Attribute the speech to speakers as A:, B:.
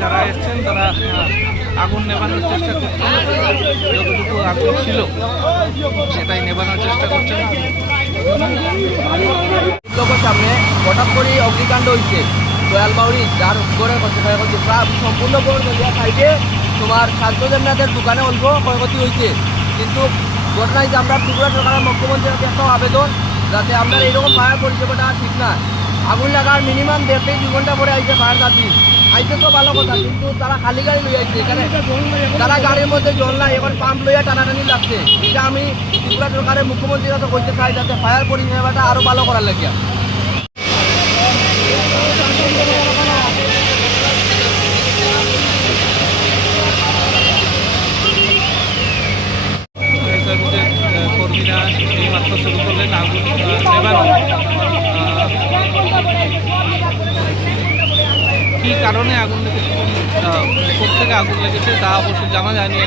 A: যারা এসছেন, তারা আগুন নেভানোর চেষ্টা করছেন। যতটুকু আগুন ছিল, সেটাই নেভানোর চেষ্টা করছেন।
B: সামনে হঠাৎ করে অগ্নিকাণ্ড হয়েছে দয়াল বাউরি যার ঘরে ক্ষয়ক্ষতি? প্রায় সম্পূর্ণ নদিয়া সাইডে তোমার শান্ত দেবনাথের দোকানে অল্প ক্ষয়ক্ষতি হয়েছে। কিন্তু ঘটনায় যে আমরা ত্রিপুরা সরকারের মুখ্যমন্ত্রীর কাছে একটা আবেদন, যাতে আমরা এরকম ফায়ার পরিষেবাটা ঠিক না। আগুন লাগার মিনিমাম দেড় থেকে দুই ঘণ্টা পরে আইছে ফায়ার সার্ভিস আইতে তো ভালো কথা, কিন্তু তারা খালি গাড়ি লই আইছে এখানে। তারা গাড়ির মধ্যে জল নাই, এখন পাম্প লইয়া টানাটানি লাগছে। এটা আমি ত্রিপুরা সরকারের মুখ্যমন্ত্রীর কাছে কইতে চাই, যাতে ফায়ার পরিষেবাটা আরও ভালো করার লাগিয়া।
A: আহ, মাত্র শুরু করলেন আগুন আহ, কী কারণে আগুন লেগেছে কোথেকে আগুন লেগেছে তা অবশ্যই জানা যায়নি।